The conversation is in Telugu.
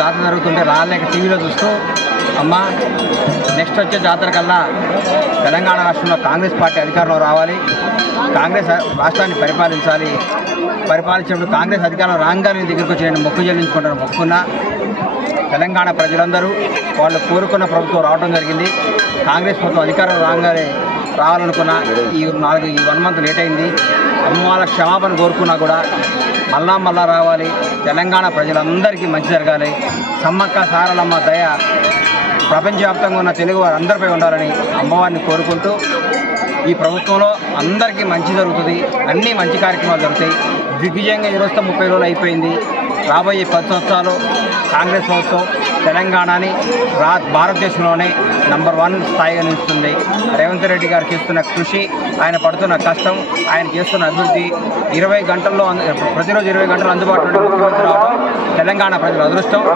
జాతర జరుగుతుంటే రాలేక టీవీలో చూస్తూ అమ్మ నెక్స్ట్ వచ్చే జాతర కల్లా తెలంగాణ రాష్ట్రంలో కాంగ్రెస్ పార్టీ అధికారంలో రావాలి, కాంగ్రెస్ రాష్ట్రాన్ని పరిపాలించినప్పుడు కాంగ్రెస్ అధికారంలో రాగానే దగ్గరికి వచ్చి నేను మొక్కు మొక్కున్నా. తెలంగాణ ప్రజలందరూ వాళ్ళు కోరుకున్న ప్రభుత్వం రావడం జరిగింది. కాంగ్రెస్ ప్రభుత్వం అధికారం రావాలనుకున్నా ఈ 1 మంత్ లేట్ అయింది. అమ్మ వాళ్ళ క్షమాపణ కోరుకున్నా కూడా మళ్ళా రావాలి. తెలంగాణ ప్రజలందరికీ మంచి జరగాలి. సమ్మక్క సారలమ్మ దయ ప్రపంచవ్యాప్తంగా ఉన్న తెలుగు వారందరిపై ఉండాలని అమ్మవారిని కోరుకుంటూ ఈ ప్రభుత్వంలో అందరికీ మంచి జరుగుతుంది, అన్నీ మంచి కార్యక్రమాలు జరుగుతాయి. దిగ్విజయంగా ఈరోజుతో 30 రోజులు అయిపోయింది. రాబోయే 10 సంవత్సరాలు కాంగ్రెస్ ప్రభుత్వం తెలంగాణని భారతదేశంలోనే నంబర్ 1 స్థాయిగా నిలుస్తుంది. రేవంత్ రెడ్డి గారు చేస్తున్న కృషి, ఆయన పడుతున్న కష్టం, ఆయన చేస్తున్న అభివృద్ధి 20 గంటల్లో ప్రతిరోజు 20 గంటలు అందుబాటులో ముఖ్యమంత్రి రావడం తెలంగాణ ప్రజల అదృష్టం.